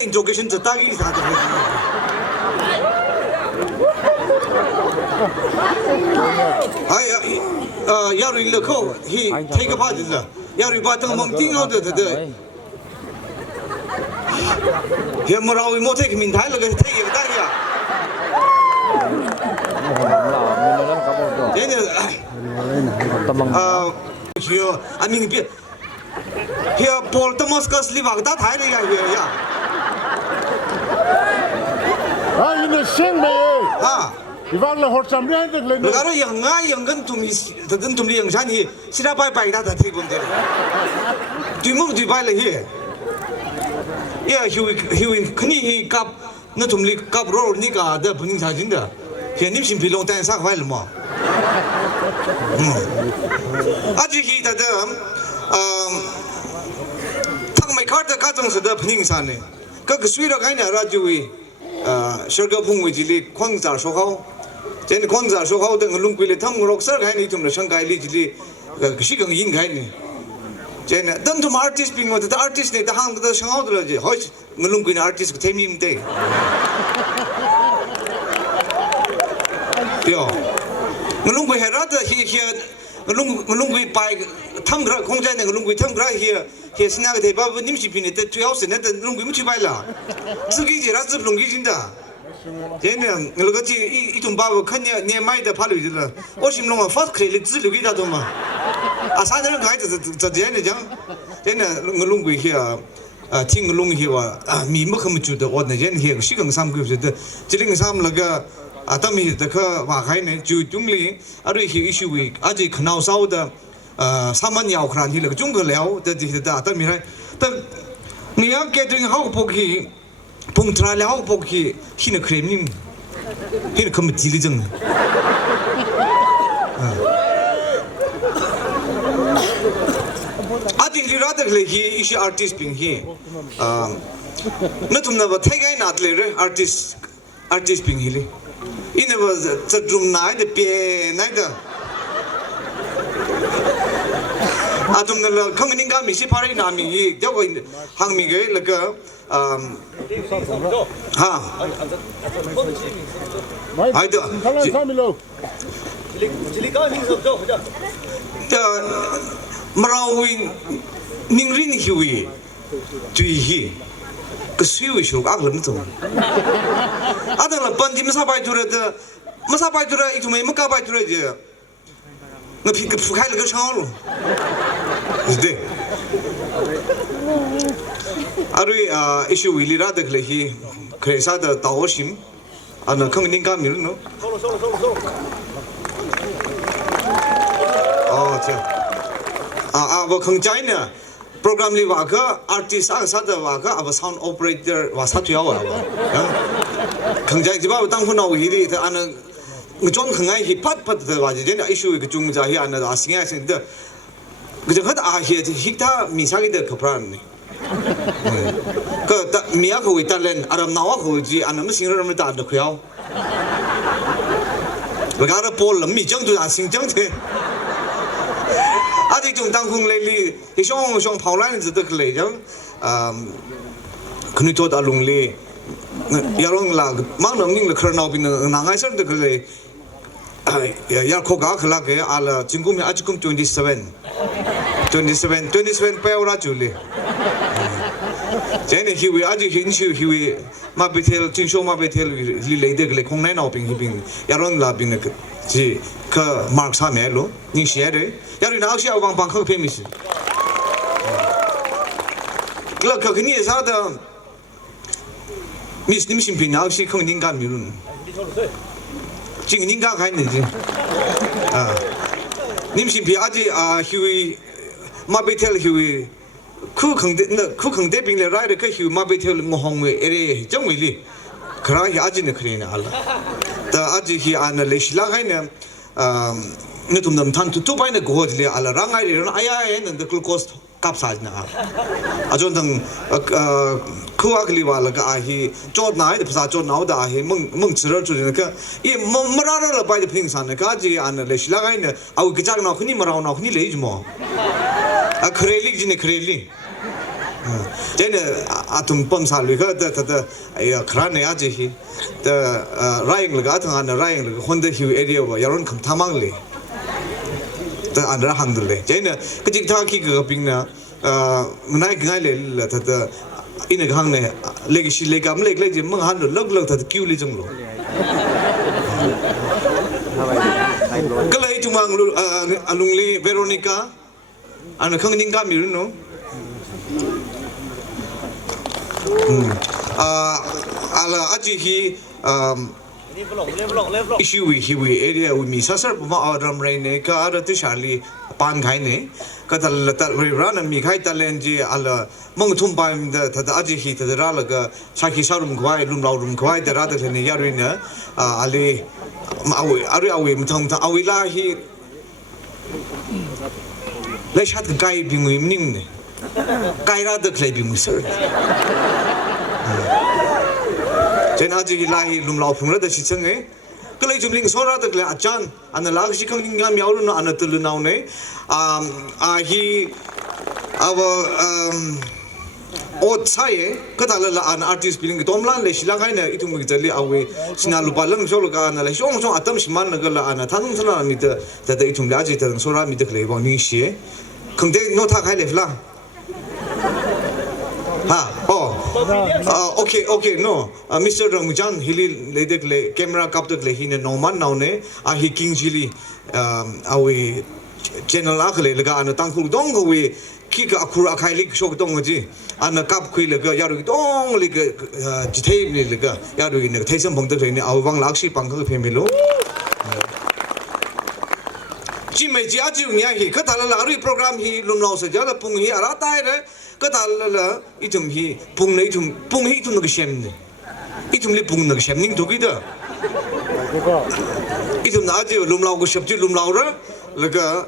인조케션 저따기 사도 아야 야루 일러코 히 테이크 파딜라 야루 바탕 멍띵 하더데 헤모라위 모테크 민타일가 테이크 다기야 얘는 주요 아니 비 here Paul Thomas Kasley wagda thaiga ya Ah, in the same way. Ah, you want to hold some rent? Lagaro yang gan tumi tadun tumi yang sani sira pai da thai bom der. Dimum di bai la hi. Yeah, he kani hi kap na tumli kap ro ni ka da buning sa jin da. He nim sim pilong tan sa khwai lo ma. Aji hi da thang mai khar da ka jong sa da buning sa ne. Ka sui ra kai na ra ju wi Sherga Pung Jili, Kwanzar Soho, then Kwanzar Soho, then Lunquil, Tam Rock, Sir Haini to the Shanghai Lijili, Shigang Yin Haini. Then done to artist being with the artist, the hang of the Shanghai, Hoist Mulunquin artist could take him day. Mulunqui had rather here, Mulunqui by Tangra, Konjan and Lunqui Tangra here. He snagged a bab nimship in it 2 hours and then Lungi Baila. Sugi Razab Lungizinda. Then Lugati Itumbaba Kanya near my the Paludilla. Oshim Long first credit Zilugida Doma. As I don't guide the end, then Lungi here, Ting Lung here, me Mukamutu the ordinary here, she can some groups, the Jilling some Laga. Atami the Ka Wahine, Ju Jungli, Ari issue week, Aji Kanao Sauda. Saman Yao Kran Hill Jungle Lao, that is the data Mira. The Nia gathering how pokey, Puntra Lao pokey, Hina cream, Hina come diligent. I think rather he is artist being here. Not to never take an artist being here. He never the room night, the pier neither. Atom the coming in Gami, Sipari Nami, Joe hang me gay like a I do. Marawin Ningrin Huey to he. Kasui shook Aglam to Adam Bundy Masabai to the Masabai to the to make Makabai to the the pick up Fukai Gashal. Are we issue really radically he Kresada Taoshim and a coming in Gamil, no? Oh, China program Livaka, artist Asada Waka, our sound operator was Hatuawa. Kanjaiba, Tanguno, he did and John Kangai, he pat the issue with Jungza and asking us in the I hear Hita Misaki the Capran. Miyako with talent, Adam Nawako, and I'm missing Ramadan the Quail. We got a poll of me, Jung to asking Jung. I think Tangung lately, he shown Pauline the clay, Kunutot Alungli, Yarong Lag, Mount of Ning the Colonel in the Nangai the clay. Yakoga Kalake, Ala Jingumi Achikum 27 Paura Julie. Jenny, he will add you, he will Mepithel, Zingsho Mepithel, he laid the Kongnan open, he being Yaron Labin, Mark Samelo, Nishere, Yarinashi, one Bangkok Pemis. Look, Kakini is other Miss Nimshim Pinau, she coming in Gamun. Jingga kind of Nimshim Piaji, Huey Mepithel, Huey cooking dipping the rider, Hugh Mepithel Mahong, Ere, Jungli, Karahi Ajin Krina. The Aji and the Lishla, Nutum them time to 2 by the Godly, Ala Rangai, and the glucose capside now. I don't know. Kuagli Walaga, he Jordan, the Pasajo now that he monks to the Marara by the Pins and the Gaji and the Lishline, I will get out of Nimaran of Nilage more. A Kreli in a Kreli. Jane atum pom salvika the crane aji the Ryan Lagatan and Ryan Honda Hugh area of Yaron Kamtamangli. The under handle. Jane Kajitaki Gapina Munai at the in a hang legacy legam leg among 100 log at the Q-lism. Galay to Manglu Alungli Veronica and a Kanginga Mirno. Ala Aji issue we area with me Sasar Adam Raine Car to Charlie Pan Kaine Katal run and Mikai Talenji Ala Mongutumba the Aji to the Ralaga Saki Sarum Kwai Lumlaum Kwai the rather than Yarina Ali Ariawi Mtonta Awila he let's have the guy being with Nimne Kaira the clay being with sir. Jenaji Lahi Lumlau from Rada Shitsange, Kalay to bring Sora the Glachan and the Lagashi coming Yamyauna and Tulunane. He our odd Saye, Katala, an artist being Tomlan, Leshilangana, Itumili away, Sinalupalam Jologa, and Leshon Atam Shimanagala and a Tanzana meter that they Itum Lajit and Sora meter clay on Nishi. Contain no Takalefla. Okay, no. Mr. Ramjan, he laid camera captured Lehine, no man now, he King Jilly, our General Akale, Lega, and a Tankul Dongo, we kick a Kura Kailik shock dongoji, and a cap quill, Yaru, only Jitay, Yaru in the Tayson Ponte, our Wang Lakshi Pankal Pemilo. Jimmy Jiaji, he Katalari program, he Lumnos, Jada Pung, he Arata. Katal itum he pung he to the shem. Itum li pung the sheming together. Itum Naji Lumlau Shapti Lumlaura, Laga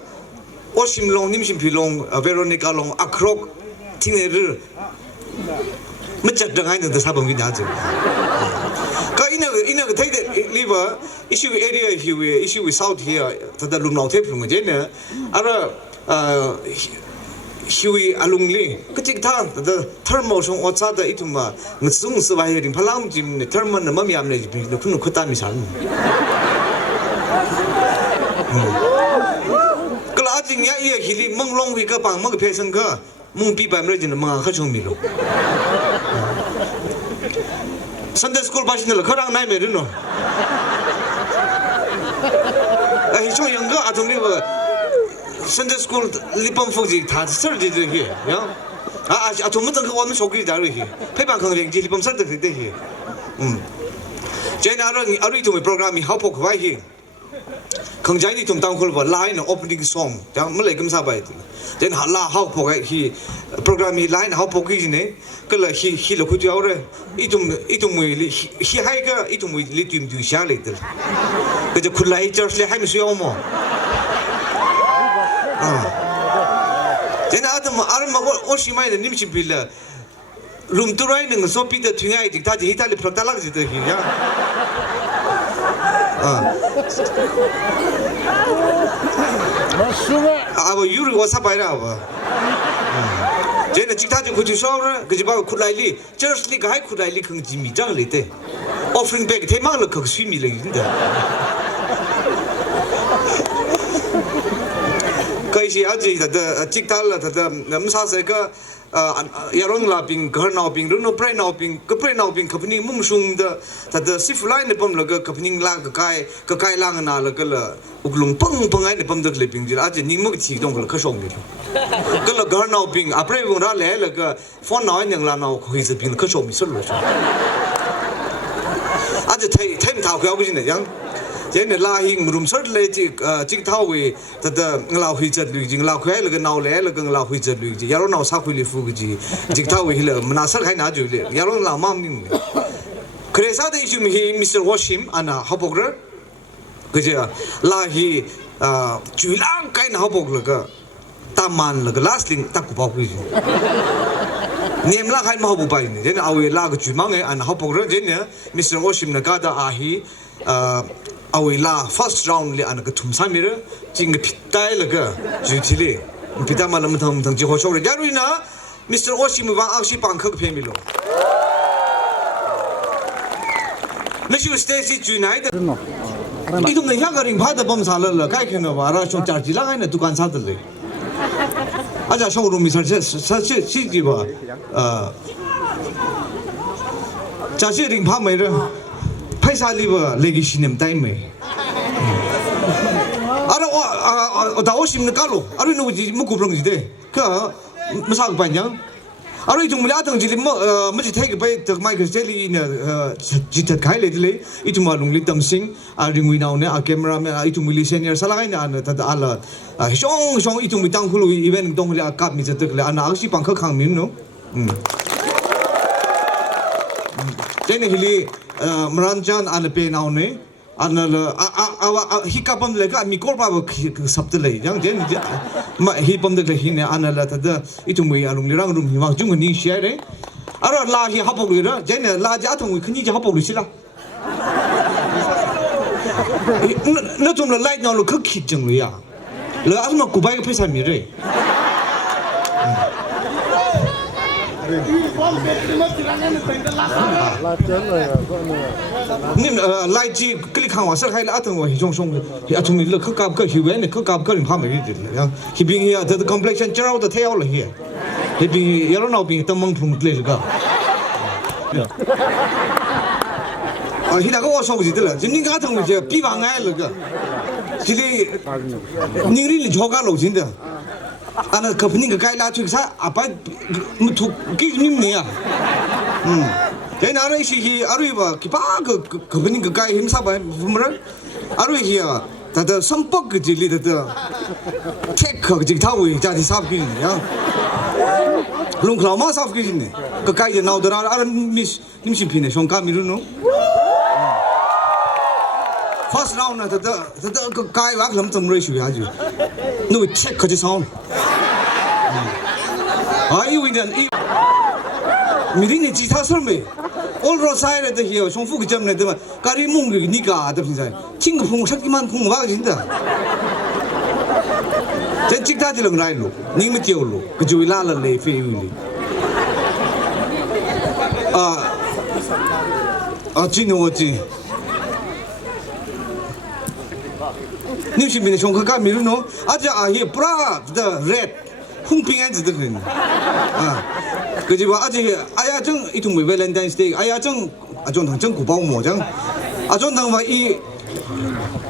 Oshim long Nimshim Pilong, Veronica long, a croc, teenager. Much at the kind of the Sabam Vinazi. In a take the liver issue area issue with South here to the Lumlau tape from Majena. Huey Alungli, Katik the thermotion outside the Ituma, Nasung surviving Palam Jim, the Therman, the Mummy Amnage, the Punukutamisan. Gladzing Yaya, he leave Mung Long Wake up on Mug Peasant Car, Moon Peep I'm reading the Mahachumilo. Sunday school bashing the Kurang Nightmare, you know. I show younger, I don't live. Sunday school Lipon Fuji surgery here, yeah. I told me one so great here. Paper coming Lipon surgery here. Jane Ari to me programming how poke right here. Conjani to down call line opening song, down Malacum Sabai. Then Hala how poke he programming line how poke is in it. He look at your itum he hiker itum with lithium to share little. But the could like just let him see more. Then Adam Oshima and Nimchi Pillar room to ride and so Peter tonight, Italy Protalax here. Our Yuri was up by hour. Then the Chitaji could you saw Gajiba could I leave? Just like I could I lick Jimmy Janglete. Offering back Temala cook swimming. Kaisi Aji that the Chitala that the Musaseka Yaron lapping, Garnau being Runo Prenau being company Mumshum that the Sif line the Pumlaga company lag Kakai Langana Lagala Uglum Pung Pungai the Pum the clipping the Aji Nimuchi don't Kashong. Gala Garnau being a brave Rale like for 9 young Lano who is being Kashomi solution. At the time talk in the young. Then the lying room certainly Chiktawi that the Lao Hitcher Luigi, Lao Kuelagan, now Legan Lao Hitcher Luigi, Yarona Sakuli Fuji, Chiktawi Hill, Manasa Hainaju, Yaron La Mam. Cresada issue me, Mr. Washim and a Hopogra. Gaja Lahi Chulang kind Hopoga Taman, like last thing Takupapi. Name La Haim Hobubai, then I will lag Chumang and Hopogra, Mr. Washim Nagada Ahi. Awila first round li an katum samira jing pitai laga Jubilee pitama lam tham thang ji ho chore jarina Mr. Oshimwa Ashi Pankuk Pemilo. Monsieur Stacy United. Itu nih yang kering pada bom salah lah, kayak kena bara shong charge lah, kayak tukang sadar le. Aja showroom misalnya, saya sih jiwa, jadi ring pah mereka, paisa liba lagi sinem time me. Ada tahu sih mereka lo, ada nu muku belum jadi, ke masak panjang. Aru itu mulai datang jadi macam thay kepai termai kerjeli ini jitat kaya le itu malung litam sing aring winau ne kamera me itu mulai senior salah ini ane tada ala song itu mitang hulu event dong le akap mi jatuh le anak aksi pangkak kang min no jadi hili merancan ane penau ne ane hikapam le ka mikor pa sabtu le yang jadi hipam de le hine ane la tada itu mulai alung lirang rum himak jung ni share re ara la hi hapok le ra jadi la jatuh mulai kini jah hapok le sila那种的来鸟了可气整了呀，那什么古巴个配啥米嘞？你们来几个里看我是还是阿腾我凶凶的，阿从你那可搞可喜欢的可搞可人怕没的了，那边呀，他的 complexion 知道的太好了些，那边要那边都蒙通的这个。现在我说不记得了，就你刚同学比方爱那个，这里你里超干路线的，那可不那个该拉出啥啊？把没图给你们呀，在那里是阿瑞吧，给八个可不那个该什么啥吧，什么人？阿瑞是啊，他的上百个这里的tech这个他为家的啥给人呀？龙克劳马啥给人呢？个该的闹得那阿你们是拼的上干米路喏。First round 呢，他个该话怎么怎么来学下去？那个 check 可就上。因为呢，米林的吉他手没，all road side 的些，重复个讲呢，对吧？咖喱梦个你嘎的平常，听个风声，man风话真的。这吉他就能来路，你们丢路，个就拉了来飞回来。真我真。你是民的上课干米路喏，这hier bra的 red， 红平安子的人，可是话这呀正一种为 Valentine's Day， 正正古包馍正，正话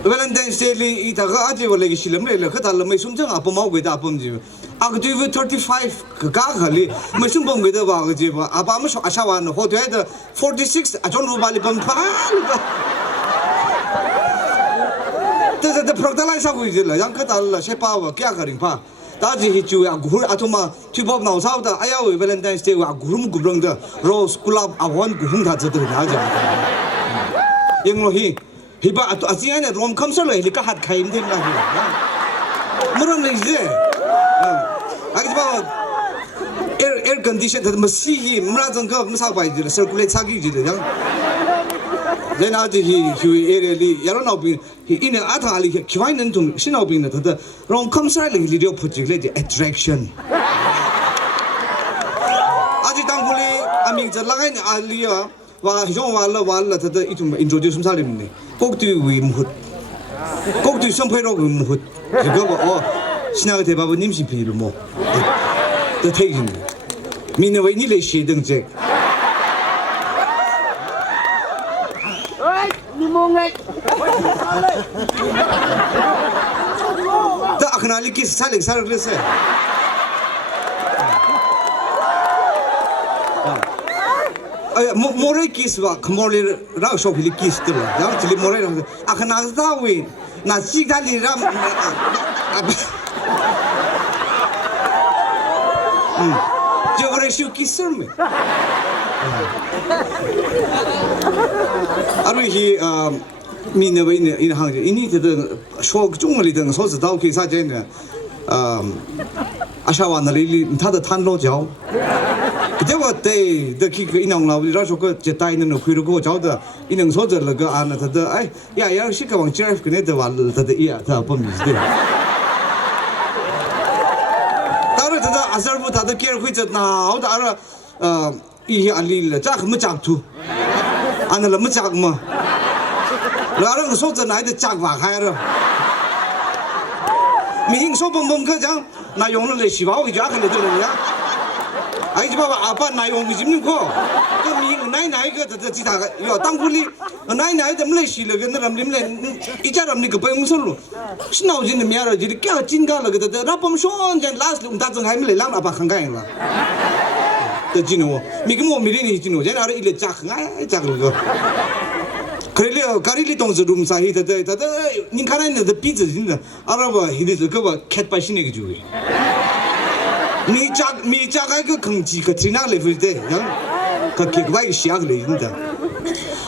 Valentine's Day 里大个这话那个西冷来了，可他了没送正不毛贵的不就，个对为35个价格里没送不贵的话个这话把我们说啥玩意，或者的46正路把里帮爬那个。这 product 啥回事了？让看到了些包啊，价格零怕，大家去就啊，古阿托嘛，去包闹烧的，哎呀，为 Valentine's Day 啊，古古人的 rose gulab 啊，我古他这都拿着，因为he把今天的 rom com 上来，你个还开唔听啦？没人理解，个把 air condition 它们洗洗，没那种个没啥牌子了 ，circulate 啥机子的，然后就去 area 里，要那边，因为阿汤里去外人从新那边的，他的 rom com 上来里就普及了的 attraction。就当过来，明在那个里啊，话像完了，他的一种 introduce 啥里面的，各地为木，各地上配了为木，这个新那个台巴不你们是皮了么？的太近了，明天为你来写东西。다 아크나리 키스 살릭 그랬어요. 모래 키스와 모래랑 쇼필리 키스 들어. 양 틀리 모래랑 아크나다 왜 나 시달리람 저거를 쇼 키스를 아루히 민의 인 항제 이니들 쇼 중얼이든 소스도 그 사제는 아샤와나리 타다 탄로죠 그때가 때 그 인왕라우리라서 그 제타이는 그리고 저도 인왕 소저를 그 안에 다다 아이 야야 시가왕 제프 그네도 왔다다 이야 다 범미지 다른 다다 buzzer 다들 깨를 회졌나 어디 알아 이게 알리래 자 그뭐 잡투 안을 뭐 잡뭐 나랑 소자 나이도 잡와 가야로 미행 소범범 그장 나 용을 내 시바오 그 아칸 들으냐 아이 봐봐 아빠 나 용이 집는 거그 미행 나이 그 지다가 요 땅굴리 나이 때문에 시를 그 람림래 이자람니 그 배움설로 신나오지는 미야로 지리 깨 진가了그 라범 쇼언전 라스트 다정 하면 랑 아빠 간가인라 그 진호 미금 미리니 진호 제가 알아 일레 작그 그래 가리리 동서 룸 사이 니 가라는 데 피자 진짜 알아봐 이제 그거 캣바시네 그 주위 미자가 그 긍지 그 지나래 볼때 그 기과이 시작을 진짜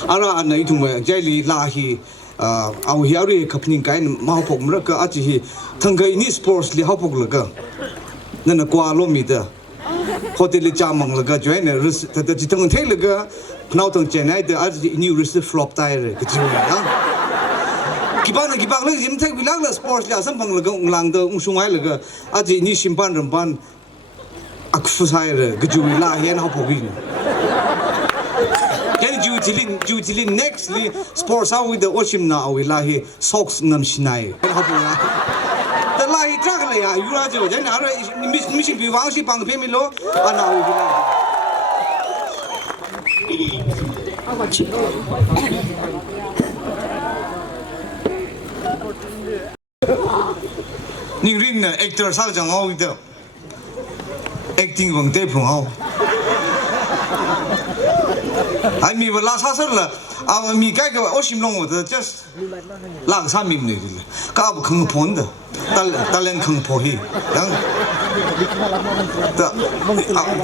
알아 안 이통 뭐 제리 라히 아우 히아리 커플링 가인 마포 뭐그 아지 탕가이니 스포츠리 하포글가 나는 과로미다 호텔에 자망을가 join 리스 더 지통은 텔가 나우통 제나이드 아지 뉴 리스 플롭 타이르 그 지우야 기반은 지금 택 빌랑라 스포츠라 선방을가 웅랑도 웅숭아이르가 아지 니 심판 럼반 악수사이르 그 주위라 헨 하포기 걔는 주tilin nextly sports out with the oshimna awilahi socks namshinai 하포야 달라이 작을래야 유라죠 제가 알아 미신 비왕시 방패밀로 안 나오기라 니 린 액터 사장 하고있다 액팅 방대 프로하고 아니 뭐 라사설라 아 미가가 오심롱도 just 랑사밈네 까부 큰 본다 달렌 큰 포히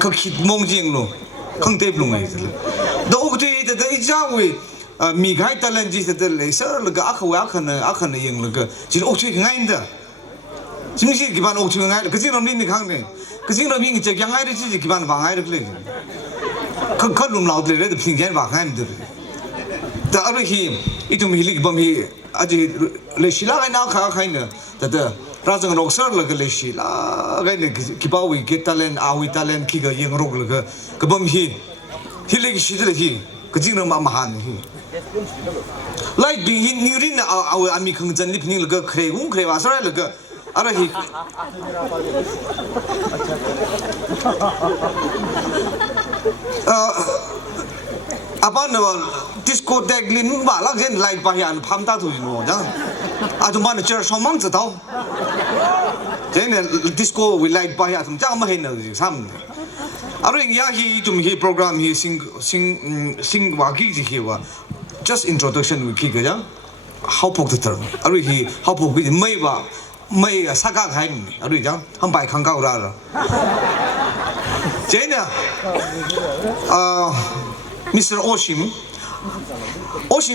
그 몽징로 큰 대블롱에 너 그때 이자위 미가이 달렌지들 레서가 아카는 영르가 지금 옥치 가인다 지금시 기반 옥치 가이 그 지금 린니 강네 그 지금 린니 저 양아이를 지지 기반 방아이를 그래 그 룸 나오더래 핑계 방아임들 다 알히 이tum hillik bomhi aji leshila ga na kha khaina tada razang roksar la leshila ga ne kibawi get talent awi talent ki ga yeng rok la ga bomhi hillik shidle hi ka jing ma han hi like bi nirin awi ami khang jan li phning la ga khre wa sara la ga ara hi apa no discotheque lin ba la gen light ba yan pham ta thu no jang a tu man cher somang cha tao jen disco we light ba ya tum cha ma hen na sam aro ya hi tum hi program hi sing wa gi ji hi wa just introduction we ki ga jang how pok the term aro hi how pok gi mai sa ka khai ni aro jang ham bai khang ka ra jen Mr. Oshim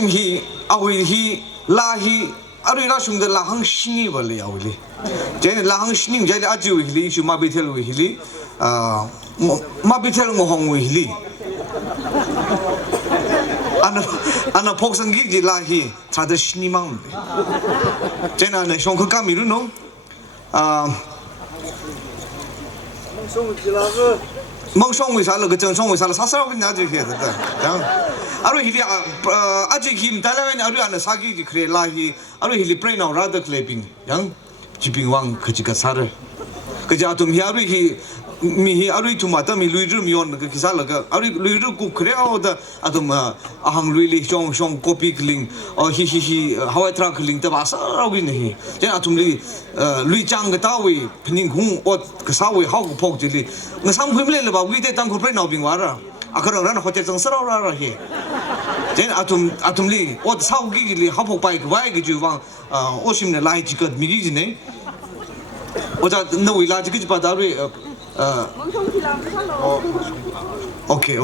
he awi he la he ari la shum de la hang shini bale awli jen la hang shini jale aji wi li shu Mepithel wi li Mepithel Mahong wi li ana poksan gi la he chada shini mang jen ana shong ka mi ru no 멍송 위사를 그 정송 위사를 사사하고 나지 해야 된다. 아루 힐이 아직 힘 달라면 아루 안에 사기지 그래 라히 아루 힐이 브레인아 라더 클래빙 양 지빙왕 그지가 사를 그지 아tum 히아루 히 미히 아루 투마타 미 루이르 미온 그 기사라가 아루 루이르 고 그래 아오다 아tum 아항 루이리 숑 코피 클링 히히히 하와이 트라 클링 때 바사라고 있네 제 아tum 루이짱 그 따위 핀닝 공옷그 사위 하고 폭질리 그 상품을 봐 위대 땅 코프레 나오빙 와라 아 그러나 호텔 정서라라 해 제 아tum리 옷 사오기리 하폭 바이크 와이기 주방 오심네 라이지 그 미기지네 오자 너 위라지 그지 바다리 오케이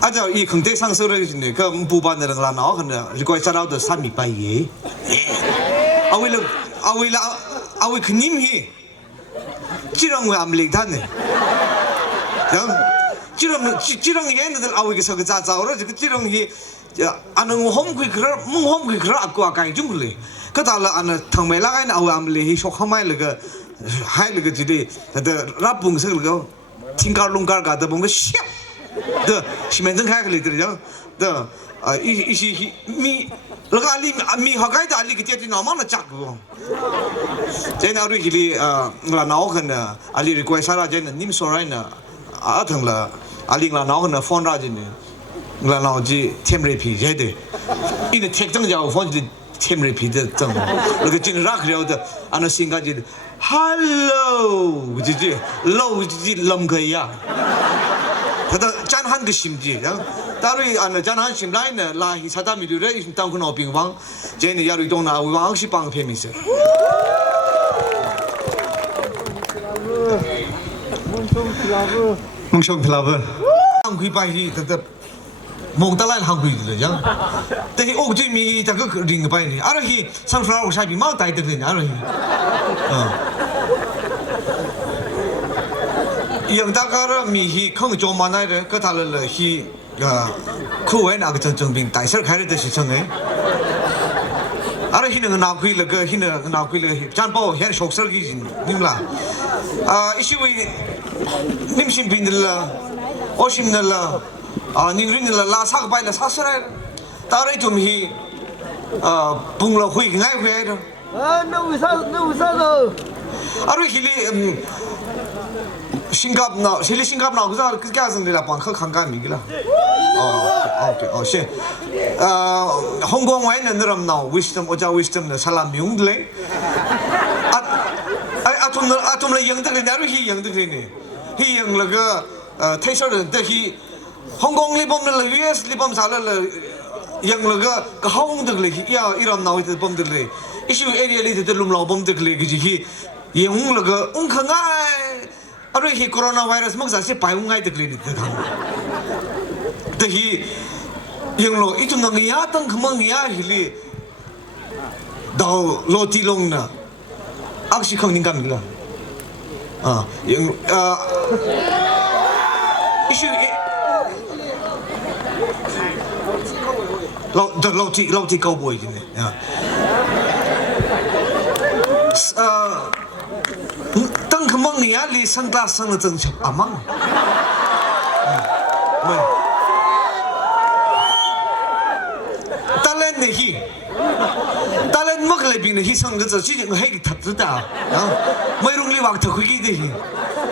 아자 이 긍대 상서를 이제 그 부반들은 라 나와 근데 이거 자라도 3미 바이에 아위 그님이 지렁 왜 암릭 다네 지렁 얘네들 아우기서 그 자자오로 그 지렁이 아는 홈그 그런 홈그 그런 아까 아까 좀 그래 그 달라 아는 탕메라가인 아우암리 쇼카마일가 하일가 지리 랍붕석을 팅가롱가 가다 뭔가 샤 더 시멘등 하글리들죠 더 이시 미 lага ali mi hagai da ali kitia na ma na chak go jena ru hili la nao khana ali request sara jena nim sorai na a thang la ali la nao khana phone ra jin la nao ji temre phi je de in tek tang ja phone ji temre phi de tang laga jin ra khriao de ana singa ji hello ji ji low ji lam ga ya da chan han ge sim ji 다루이 안에 잔한 심라이네 라히 사다미류래 이 땅군 어빙왕 제네 야루 동나 왕시 방 페미세 몽숑 클라브 한국이 바이 다 몽달라인 한국이들 양 대히 오지미 다그 링 바이니 아라히 선프라워 샤비 마 다이드네 아라히 영다가라 미히 컹조 마나이르 그달르 히 쿠웨 나그 정빙 다이서 가르듯이 시청에 아라 히는 나퀴를 그 히는 나퀴를 잔보 현 속설기 님라 이슈위 님심빈들라 오심들라 닝린들라 라사가 바이라 사스라 따라 좀히 붕러 후이 ngay 후에 너무 사도 아라 히리 싱가포르 실리 싱가포르 그자 그게 하선들라 방커 강가미기라 오케이 홍콩 와인은 너럼나 위스덤 오자 위스덤의 사람 용들래 아tom을 영들래 나로 히 영들래니 히 영러가 태셔는 히 홍콩 리범들 US 리범 살을 영러가 그 홍들래 야 이런 나오듯 범들래 이슈 에리얼리들 룸라 범들래 그지 히 영러가 웅강아 아로 히 코로나 바이러스 먹자시 바용가이 들리니 대히 영로 이tumang이야 땅 그망이야 힐리 더 로티롱나 악시 컨닝감이라 이슈 로티 카우보이네 땅 그망이야 리 선글라스는 정착 아망 히 딸은 먹을래 비는 희성 그저 지금 해기 탑다 뭐이롱리 왕터 그게 되히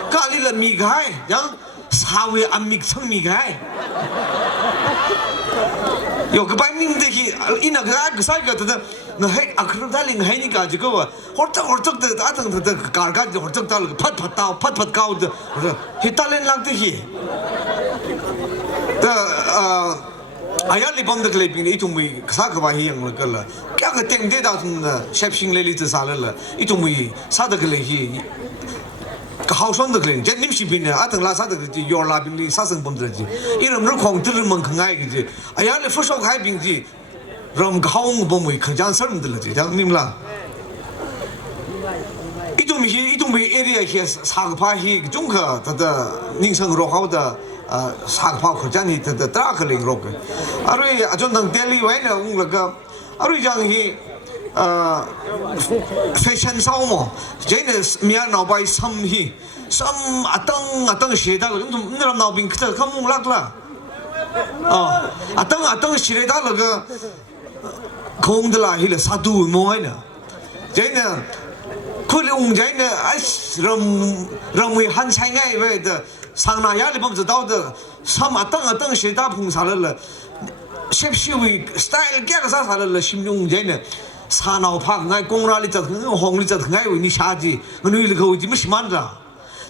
까리라 미가이 양 사회 안믹 성미가이 요그 바님들이 이나 그 사이가 너해 그런 달린 해니까 지금 헐떡 아등들 가가지 헐떡 달 팟 가우드 히탈렌 랑트히 아야리 범들 클레빙이 이tumui 사가바히 영을 걸라 깍가 땡데다 좀 셰핑 레리트 살을 이tumui 사다글레히 가하우선들 클레 제님시빈네 아등 라사들 요라빙리 사성 범들지 이름을 공들만 강하이지 아야리 포쇼 가이빙지 럼 가홍 범의 그장 설문들지 장님라 이tumui 에리아히 사가바히 종가 다다 닝성으로 하다 사과 거장이 더 따라글링 로그 아루이 아존당 델리 와이나 웅라가 아루이 장히 패션 사오모 제네스 미안나 바이 섬히 섬 아땅 시에다가 좀 너람 나오빈 그때 감ung 락라 아땅 시에다가 그 공들라 힐 사두 모이나 제네 쿨리 웅자이네 아스 럼위 한 상가에 왜더 상나야리 범저 다우더 섬 아땅 시에다 풍사를 셰프시위 스타일 깨가서 살을 16제네 사나우파 ngay 공라리 저 홍리 저 ngay 위 니샤지 너희를 거기 뭐 심한다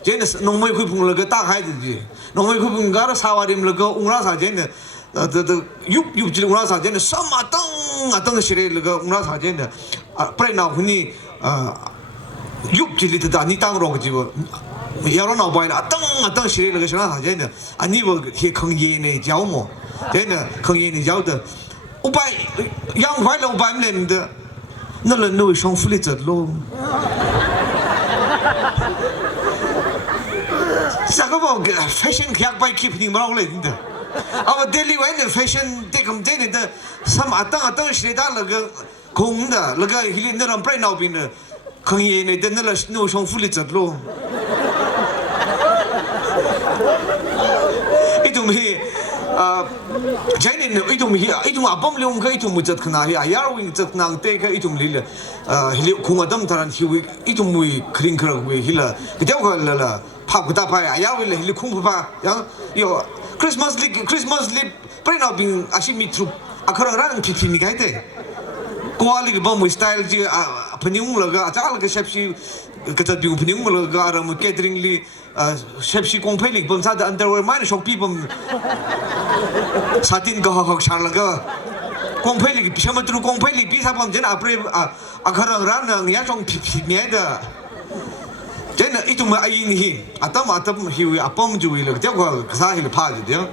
제네 농모이 구풍을 딱 해야 되지 농모이 구풍 가라 사와림을 그 웅라사 제네 육질 웅라사 제네 섬 아땅 시레를 그 웅라사 제네 프레나 훈이 육질이 다 니 땅으로 그지고 여러 나와봐야 아땅 시레를 그 시나 사제네 아니 뭐그 강예네 자오모 제네 강예네 자오더 오빠이 양화를 오빠님인데 너는 너의 성ful이 젖로 잠깐만 뭐 패션 그약 바이 키프닝 뭐라고 그랬는데 아마 델리 와인의 패션 대금 되는데 삼 아땅 시대다 그 공다 그가 힐린더랑 브레이나우 비는 강의에 되는 노송 풀리졌로 이동이 자이는 이동 아범용 그 이동 무젓 그나 야야로인 젓나 때가 이동 릴레 힐 공화담 다란 히위 이동 무이 그린 그러고 힐라 그대가 파고다 파야 야로일 힐 콩부파 요 크리스마스 립 브레이나우 빈 아시미 트루 아커랑랑 피피니가 해 quality cái bom style chứ phần những là cái chắc là cái chef si cái tập biểu phần những là cái làm catering li chef si công phải lịch bom sao underwear mai shop pi bom satin cái học sang là cái công phải lịch xem mà tụi công phải lịch pi sao bom trên apre khởi ran là nghe trong nhẹ đó trên là ít mà ai hi atam hiu apom ju là cái cái sao hi là pha gì đó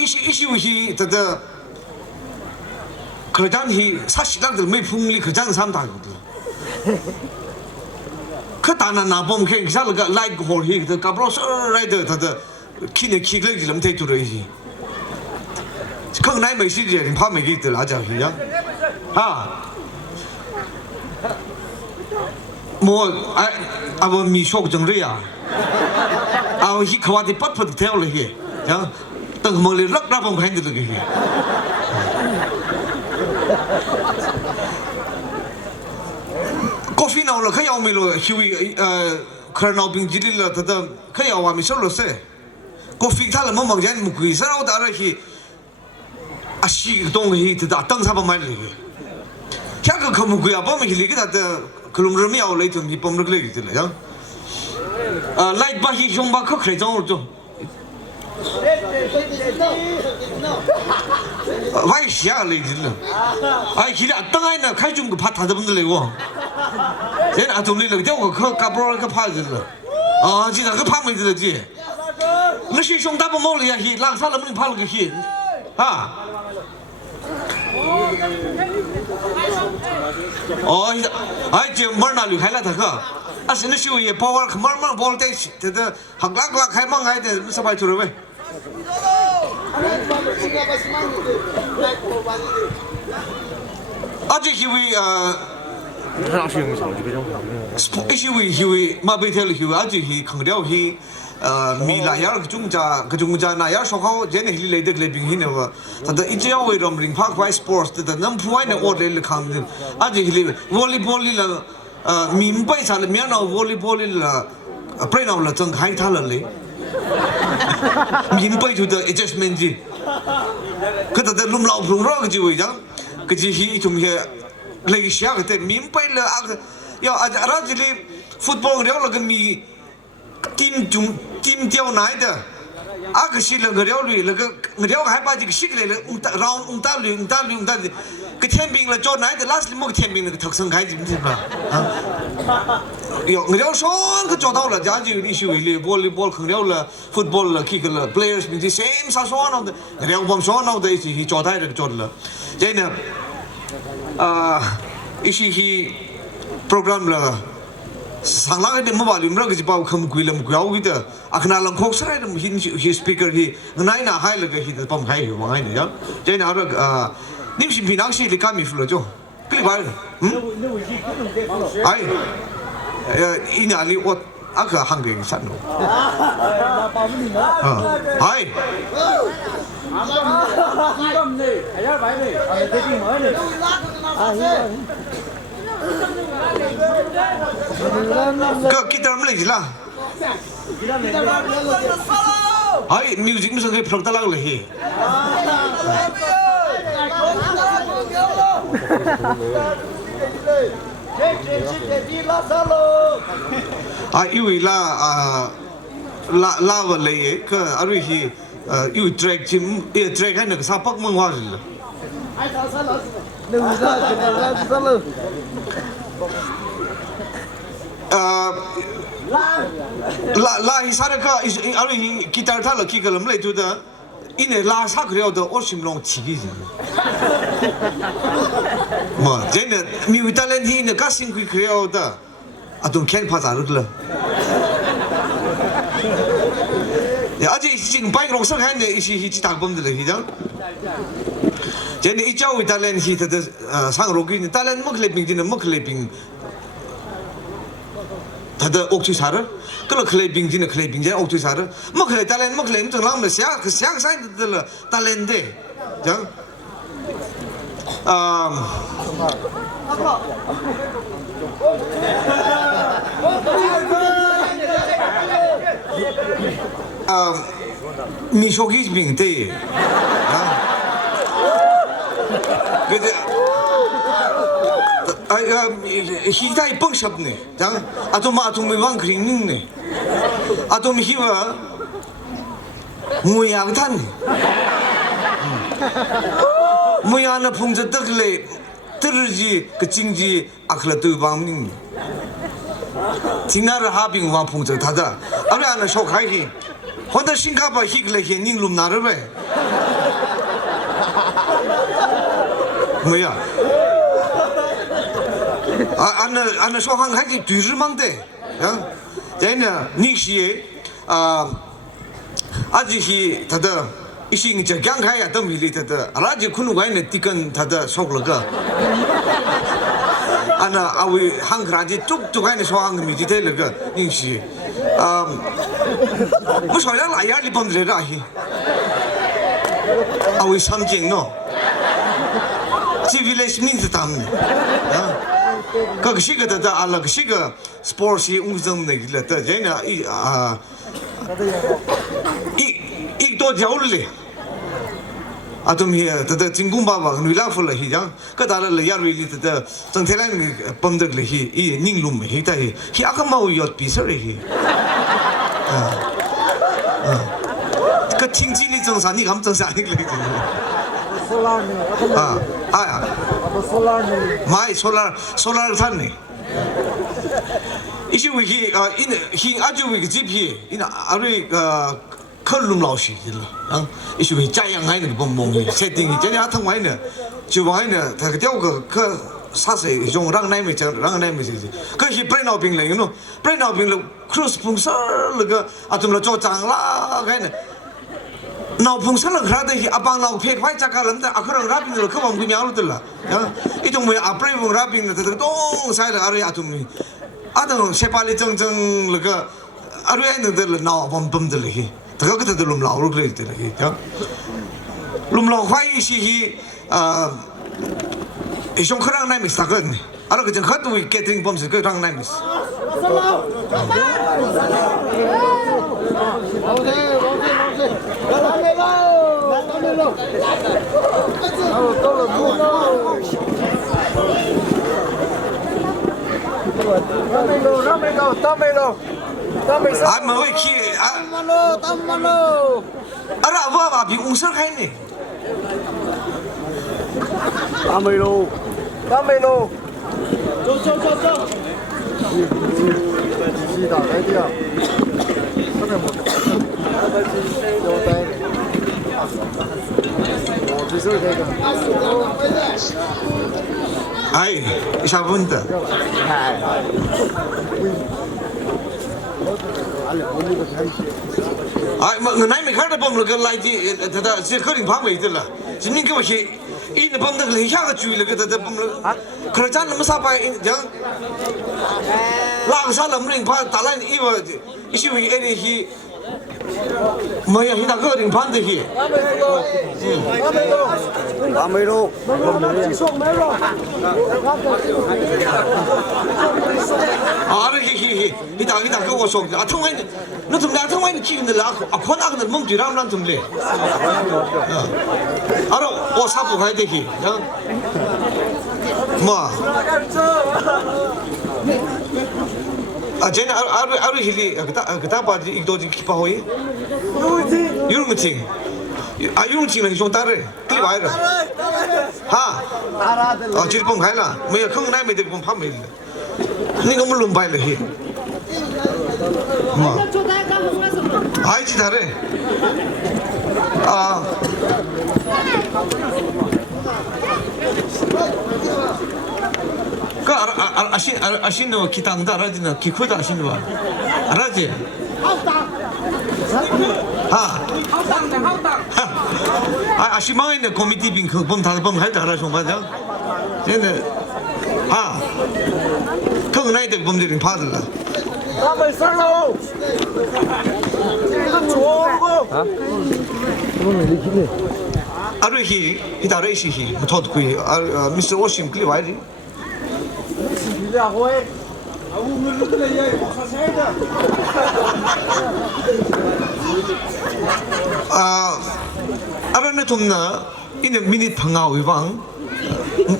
이슈히 더더 그장히 사실랑들 매 풍리 그장 삼다거든. 그 다나 나봄 그 기사가 라이크 홀히 그 가브로스 라이더 더더 키네 키글 좀 대주르지. 그 나이 메시지에 파메기들 하자 그냥. 뭐 아버 미쇼 정리야. 히 과디 뻗뻗 태울래 해. 야 từng một lần rất ra vòng hành được cái gì, coffee nào là cái ông mình rồi, khi khởi nào bình chỉ là thật là cái ông mình sống rồi sẽ, coffee thay là món măng rán một cái sao đó là khi, xí đông thì thật là tăng sao mà lấy cái, cái không một cái apa mình lấy cái thật là cái lúc râm nhau lấy thì mình bấm được lấy cái gì là, lại bao nhiêu trong bao khởi trong rồi 와이 시야 레이들로 아이 길에 땅아이나 칼좀 그 밭 다듬는 레고 쟤는 아tom리로 되고 그 까브로 그 파들로 진짜 그 파면 되지 너 시숑 다보 몰이야 히 랑살은 팔로 그 히. 아이 저 멀나리 할라 다가 아신의 시위에 파워 그만만 볼 때, 저 학락락 할만 가야 돼. 무슨 말 들어 왜? 아직 시위 시위 마베텔 시위 아직 시 강력 시 미라야 그 중자 나야 소하고 제네 힐레드 클래빙 히네와 다다 이제야 왜럼 링파크 파이 스포츠 다 넘푸아이네 오레를 칸데 아직 힐레 볼리볼이라 민바이 살면 볼리볼이라 프레나울라 정 하이 탈래 민바이 주다 애저스멘지 그다다 룸라우 룸라 그지 왜장 그지 히 레기시아 그때 민바이라 야 아라질이 풋볼 그래올라 그미 팀 tiêu nãy đó, cái gì là người đeo hai ba cái xích này là ông ta cái thiên bình là cho nãy thì last một cái thiên bình là thực sự cái gì thế mà, người đeo số cái cho tao là giá trị đi siêu đi volleyball không đeo là football là khi cái là players mình thì same sao số nào người đeo bom số nào đấy thì cho thay được cho là, thế nên cái program là 상랑에 뭐 말이면 그지 봐 그럼 그일럼 그야오기다 아그날랑 곡스라이름 히 스피커 히 나이나 하이르가 히도 범 하이요 망하이네요 제가 알아 님신 비낭시 리카미 풀어줘 그리 말 아이 이나리 옷 아까 한국에 산노 아이 그 기타를 lấy 아이 뮤직 무슨 그 프로그램 달라고 해. 이위라 라벌레 그 아루히 이 트랙 짐 트랙 하는 그 사pak 멍와질. 라 이사르카 아루 기타를 탈러 기걸음 레주다 이네 라사 그래도 오심롱 치기지 뭐 쟤는 미우탈렌티는 가싱 그래오다 좀 캔 파자를 그래. 아직 지금 바이크로 서가는데 이시 당범들 이죠. 제가 이 자우 달렌 히트도 상로기 달렌 먹클레빙지는 먹클레빙 다들 옥투사를 그걸 클레빙지는 클레빙지 옥투사를 먹클레 달렌 먹클레 좀 라면 그 상상들 달렌데 자 미소기 빙대 그데 히타이 뻥샵네 자 아tom이 왕크링네 아tom이 히와 무양탄 무양나 풍저 떡래 뜨르지 그 징지 아클라도 방ning 진나르 하빙 와 풍저 다다 아래 안에 쇼카이 혼자 신가봐 히글레 닝룸 나르베 뭐야 안에 소항 하기 뒤르망대 야 제가 니시에 아지히 다다 이싱 저 강가야 더 밀리다다 라지 군우가이네 티건 다다 속러가 아나 아위 한그라지 뚝뚝하네 소항 미지텔러가 니시 무서야 라야리 범들라히 아위 삼징노 Jubilee means tamne. Как шига да алла шига спорси умзамне глата жена и то жаулли атом хи да цингумбаба нуилафула хи жа кадала ярвили да цангтелан помдгле хи и нинглум хи та хи акамау йот писари хи 그 팅진이 정산이 감정산이 그래 마이 솔라를 샀네. 이시 위기 히 아주 위기 집히 이나 아리 컬룸 라오시들. 이시 위 짜양하는 bom봉이 세팅이 전에 아탕 와이네. 주방에는 다 그때고 그 사세 좀 랑나이미 랑나이미지. 그히 브레나빙래 you 브레나빙래 크루스 풍서르가 아tum라 조장라 가네. 나풍선을 그라데 아방 나고 폐 화이 작가는데 아그런 라빈으로 그만 구미하로들라 야 이동 뭐 아프리봉 라빈을 동 사이를 아르야 아tum이 아동 세발리 정정 그 아르야 있는들 나 범범들이 더 그들들 놈 나오로 그래들이 야 놈라 화이 시히 이좀 그랑 나미 사건 알아 그전 그것도 게팅 범스 그랑 나미스 아뭐 키 알아 봐봐 비공설 가있네 까메로 저 지시다 레디야 아이 샤분다 아이 뭐 나이미 카드 범을 그 라이지 다다 세커링 방에 있더라 지금 그 뭐시 이 범들 향가 주의를 그다 범을 그러잖아 뭐 사바 장 라그살람링 파 달라인 이거 이슈이 에리히 뭐야 히다 거링 반대히 까메로 아르히히 히다 그거 속 아통와인 너좀 아통와인 키는데 아 권하거든 몸 뒤람란 좀래 알아 오 사부 가야 되기 뭐 쟤는 아루 힐리 그다 바지 이도지 기파호이 유르무팅 유르무팅은 좀 다르 띠 와이라 하 질봉 가이라 뭐야 큰 나이 메들 본 파메 니가 물론 바이라 히 뭐 아이지 다르 그 아시노 기타도 알아지나 기코도 아시노 봐 알아지 아시마이네 코미티 빈 그범 다범 할때 알아서 맞아 쟤네 그거 나이들 범들이 받을라 가만 살로. 이거 좋아. 아르히 히다레시히 토드쿠이 미스터 오심 클리와이리 이제 호에. 아우 물들래 야 사세다. 아라네 좀나 이네 미니 방아 위방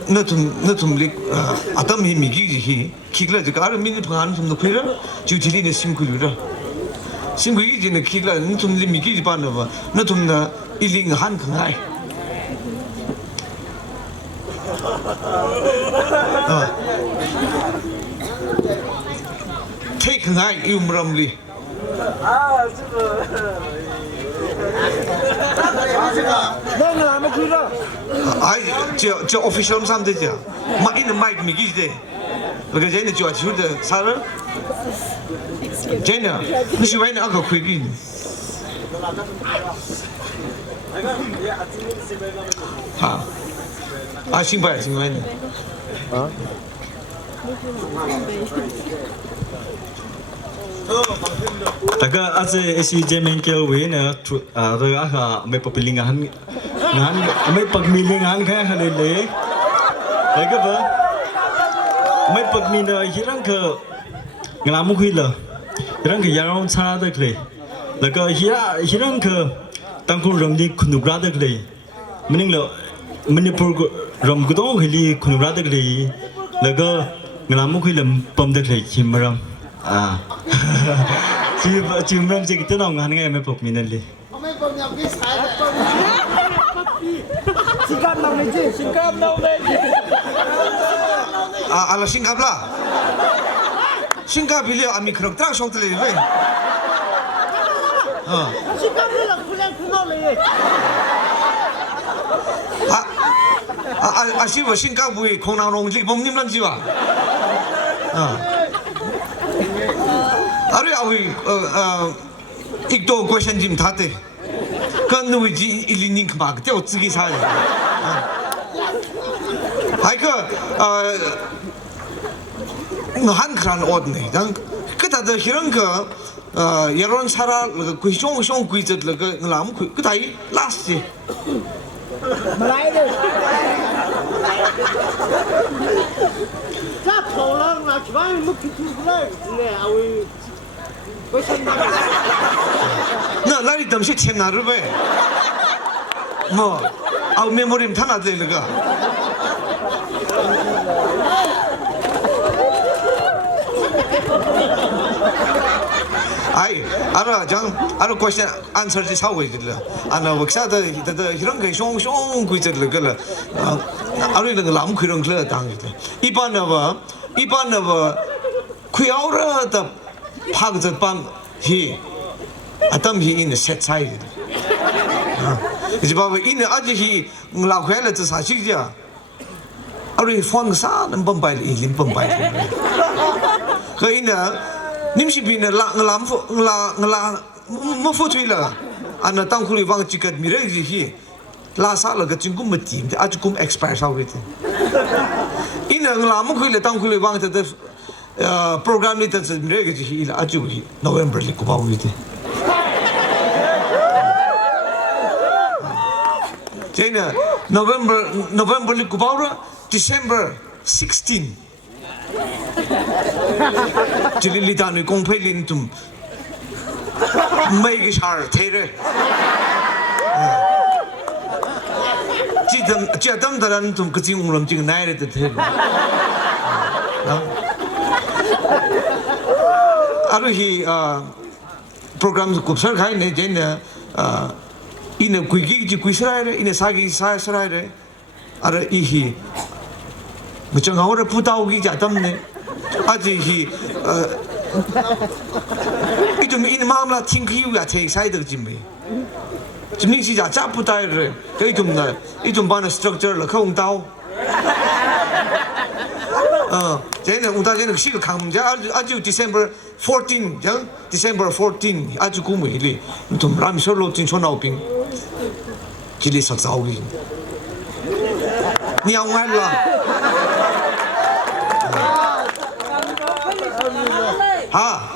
너좀 아담 미기지 기글라 저 아르 미니 방아는 좀 높이라 주지리네 심구리라 심구이 지네 기글라 좀 미기지 반나봐 너 좀나 일링 한 강아이 take 강아이 이음람리 내가 안 먹으라. 저 official 삼대자 마 이는 마이크 미기지 그게 쟤네 저 주데 사를 쟤네 무시 와이는 아까 크긴 신발 신발 Taga ase esi jemen ke we na raga ha me papilingan ngan me pagmilingan kha halele taga ba me pagmina hirang ka nglamu khila hirang ka yarong chana da kle laga hirang ka tangkul ramli khunubra da kle mening lo manipur ram gudong hili khunubra da kle laga nglamu khila pam da kle kimram 지금 지금 뜨나온 거 하는 게 몇 법민을리. 신갑 나오지. 신갑 나오지. 알아 신갑라. 신갑이래 아미 그럼 딱 속들이 왜? 신갑이랑 그냥 그나래. 아시고 신갑이 공나롱지 몸님란 지와. 아래 아위 익도 question 좀 다대. 그 누구지 일리닝 막 때 어떻게 살아? 아이고 한 그런 ord네. 난 그다들 이런 거 여론 살아 그 쇼쇼 구이들 그 나무 그 다이 라스트. 말아야 자, 돌아가 나 기반이 뭐 기투구나. 그래, 아우. 나 나리 담시 챘나를 왜? 뭐 아우 메모리는 다 나들려가. 아이 알아 장 알아 question answer 지 사고 있들라. 아나 웍사다 이런 게 숑숑 구이들 그래. 아루는 그 나무 그런 거 당기다. 이반은 뭐 쿠야오라다 파그저 밤히 아담히 있는 세차이. 이제 봐봐 이는 아직히 라회를 사실이야. 아루 fon사는 범바이 일림 범바이. 그 이는 님시비는 라 뭐 포트이라 안나 땅굴이 왕 찍었 미래지히 라사를 그 친구 못팀 아주 금 expert 하고있대. 이는 라무 그래 땅굴이 왕한테 프로그램이 됐어 미래지히 아주 노벰버리 고바고있대. 제가 노벰버리 고바우라 디셈버 16 Jubilee 단위 공패린 좀 매기 잘 테레 지담다라는 좀 그지 응럼 지금 나이를 때 아루히 프로그램 굽설 가이네 제네 이네 구기지 구스라이레 이네 사기 사스라이레 아르 이히 무정하오를 부다오기 자담네 아직이 이좀 이 마음라 팅키우야 제 사이드 짐비 짐니 시자 잡부다이를 그 좀나 이좀 반의 스트럭처를 공다오 쟤는 우다쟤는 시가 강문자 아주 December 14 장 December 14 아주 구무일이 좀 라미 솔로 진 초나오빙 길이 석사오기 니 양말라 아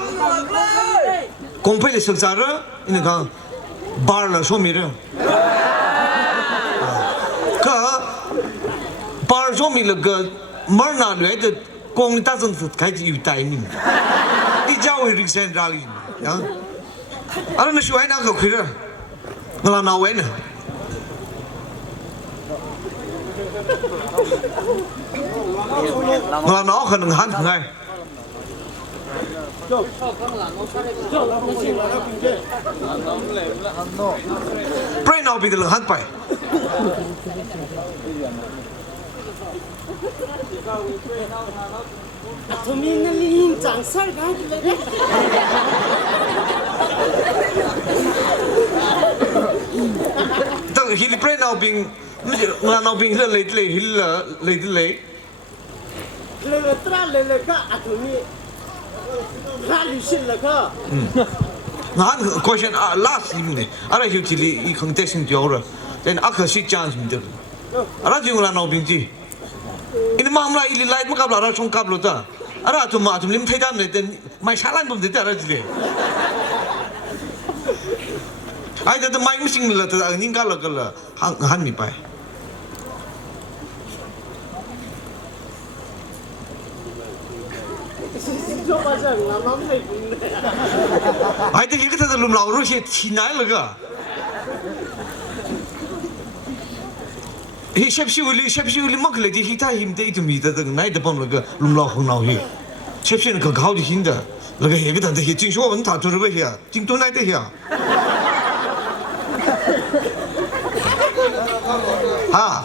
공패의 석사를 이는 강 바르 소미를 그 바르 소미를 그 머나 뇌의 공이 따서 가지 유다이니 이 자위 릭센라기 야 아는 쇼이나 그 그래 나 나와네 나 나와 가는 한 ngay pray now bị được hắn phải Tụi mình là linh chẳng sao cả đấy. Tao khi pray now bị là nào bị lấy Lele tra lele cả tụi mình ra lưu xin là cả. hắn question last này ara hiểu chỉ lý không thể sinh cho rồi nên ác sĩ chance mình được ara chỉ là nào bị gì ini mamla ili light mo kabla ra chong kablo ta ara tu ma tu lim thai dam ne ten mai salan bom de ta ra jile ai da mai missing la ta ning ka la ka la han mi pai Cho bao giờ làm lắm này cũng ai da cái ta lum lao ro she thi nai la ga he shepshuli makle di hita him de itumi da nai da bom la ga lum lao hong lao he shepshuli ka gao di hin da la ga he ga da he Zingsho wen ta tu ro he jing tu nai de he ha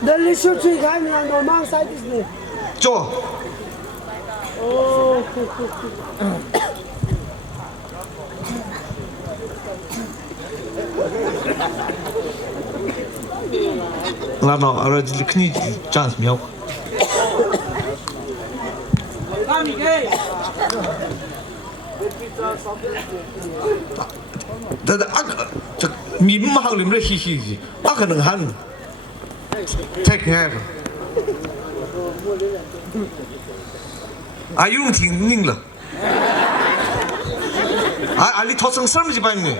Đây là số chuyện cái mình làm đồ mang sai đi này. cho Oh, ладно ara di kni chance miao da da mi ma hang lim le hi hi a ka nang han take care ayung ting ning la ali thosang sam ji bai ni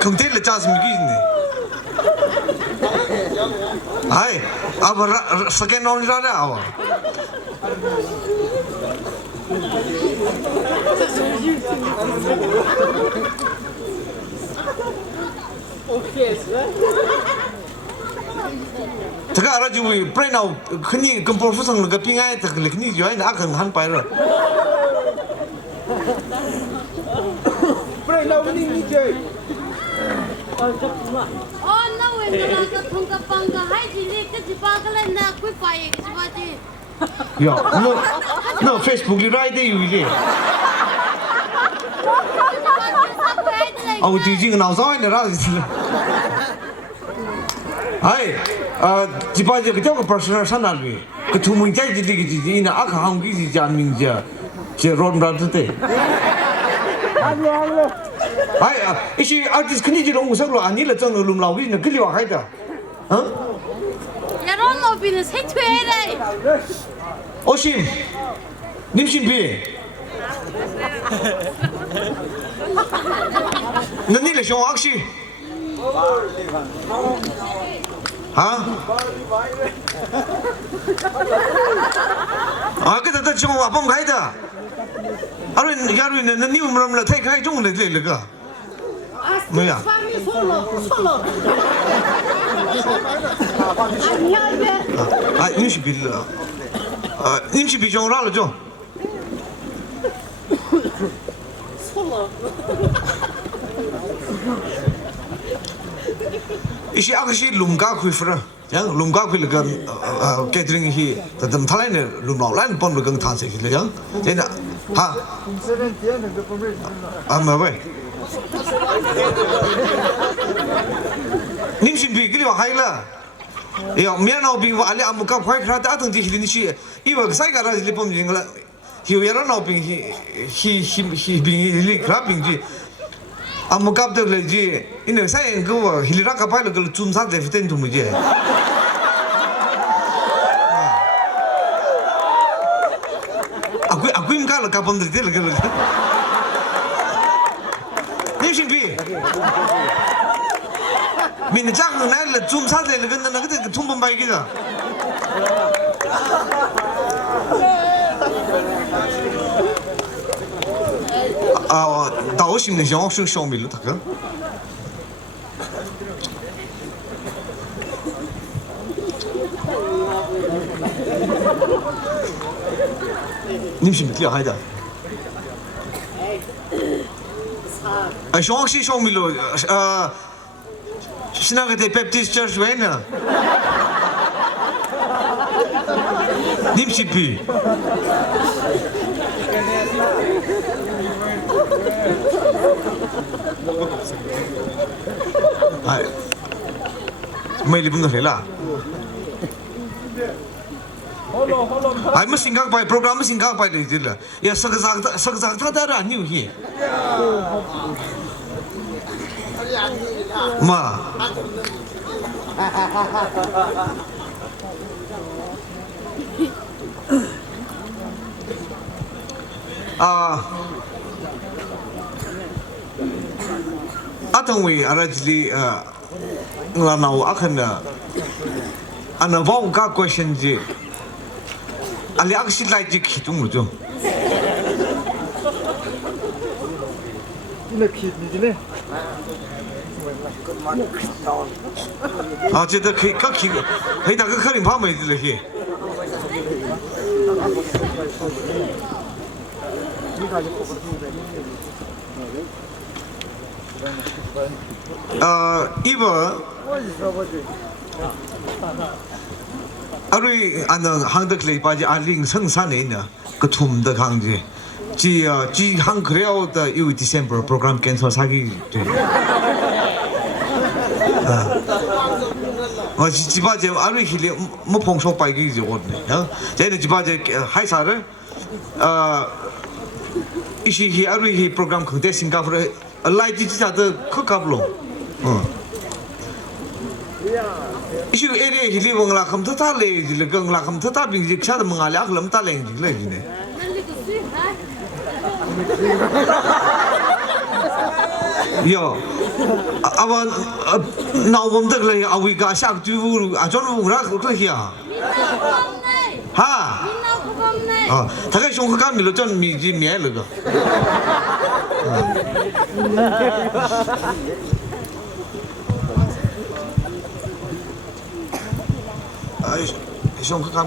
không thể là chance mình cái này ai à bà second on ra đấy à okay, thế cái ara chú brain nào khi ni cầm phô sang cái pin ai thật là khi ni rồi na cần hắn phải rồi Pray now we need chơi. nó quên nó cái thùng cái băng cái hai chỉ lấy cái chỉ băng cái lên na quý phải cái chỉ bao gì ya no Facebook đi ra đây rồi đi ông chỉ riêng nào rồi nữa ra ai chỉ bao giờ cái chỗ cái personal san nào đi cái thu mình chạy đi cái gì na ác hàng cái gì chán mình giờ chỉ rộn rã thế ai 이시 artist 그니지 너무 무서워 아니라 저는 룸 나오기 그리 와 하이다 어? 야론 노비는 세트해래 오심 님신비 너니래 좀 악시 그다 좀 와봄 가이다 아니 야루는 너니 뭐라 태가이 좀 내래 가 뭐야 Solo. 님신비라 님신비 좀 라로 좀 Solo. 이시 아가씨 룸가 쿠이프라 양 룸가 쿠이가 캐터링 히 다담 탈라이네 룸나오 라인 본로 강 탄세 힐레 양 제나 하 아마베 님신비 그리 와 하이라 야 미안하오 빙 알레 아무까 화이 크라다 아등지 힐리니시 이거 사이가라 리폼 징라 히우야라나오 빙히 힐리 크라빙지 아무까부터 레지 이네 사이 그거 힐리라카 파일로 그 줌사 데프텐 두무지 aku imkala kapam dite lagi nimshin bi min jang na le zum sa le lagi na cái thum bom bai gida dao sim ne jong shu shong mi lu tak nimshin bitli hayda shong shi shong mi lu 신학의 Baptist Church 왜냐? 님시피. 아, mấy lý bún thế là. ai mà sinh các bài program mà sinh các bài đấy là, ya sắc sắc thà thà ra nhiều hi. mà atong we arajli nganaw akhana ana vong ka question ji ali akshi lai ji khitung mu jo ina khit ni ne 아, 제가 그 해다 그 커링 밤에 들으시. 이거 아루이 안는 한덕레 바지 알링 성산에 있는 그 툼더 강지. 지 한그레오더 이 디셈버 프로그램 캔슬 사기 돼. 지바제 아루 힐리 뭐 봉속 바이기 저거네. 제가 지바제 하이사를 이시 아루히 프로그램 그때 싱가포르 라이트 지자도 커가블로. 이시 에리에 힐리 봉라 컴퓨터탈레 질경라 컴퓨터 빙지 차도 뭔가랴 그럼 탈랭지 레지네. 요 아마 나오범들 아위가 샥주 아전우라 그러히야 하 다가 송가 밀로 전 미지 미엘거 아이 송가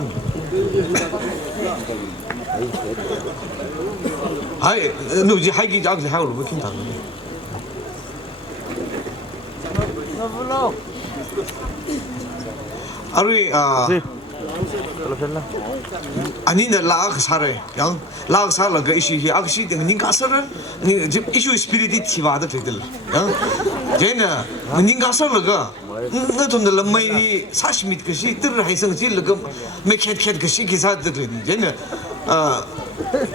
아이 누지 하기 작지 하고 뭐 킨다 아루이 아니네 라악 사래 양 라악 살라 그 이슈히 악시 닌가 서를 이슈 스피릿이 티바다 되들 양 제나 닌가 설라가 너좀들 럼마이 40m 그시 뜨르 하이성 질르가 메켓켓 그시 기사들 제나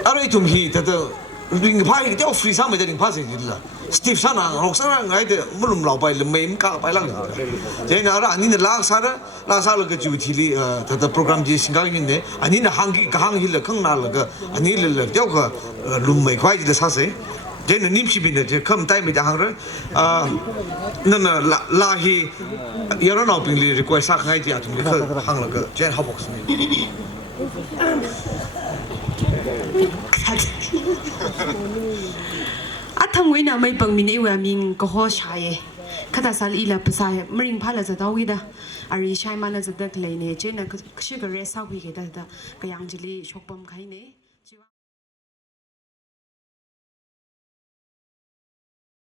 아루이 좀히 다도 링 파이 때 프리 사면 되는 파세 질라 스티브 사나 록사랑 아이데 물음 라바이 름메임 까 바이랑 제나 알아 아니네 라사라 그 주티리 다다 프로그램 지 생각인데 아니네 한기 강힐坑나르가 아니를 떼고 룸메 과이지 사세 제는 님시빈데 제 컴 타임에 당을 너는 라히 여러 나빈리 리퀘스트 하이지 아tum 그 항라가 제 하복스니 아탕위나 마이 방미네 와밍 거호 샤예 카다살 일라 파사에 머링 팔라자 다위다 아리 샤이마나 자닥 레네 제나 그시가 레사 위게다다 그양질리 쇼범 가이네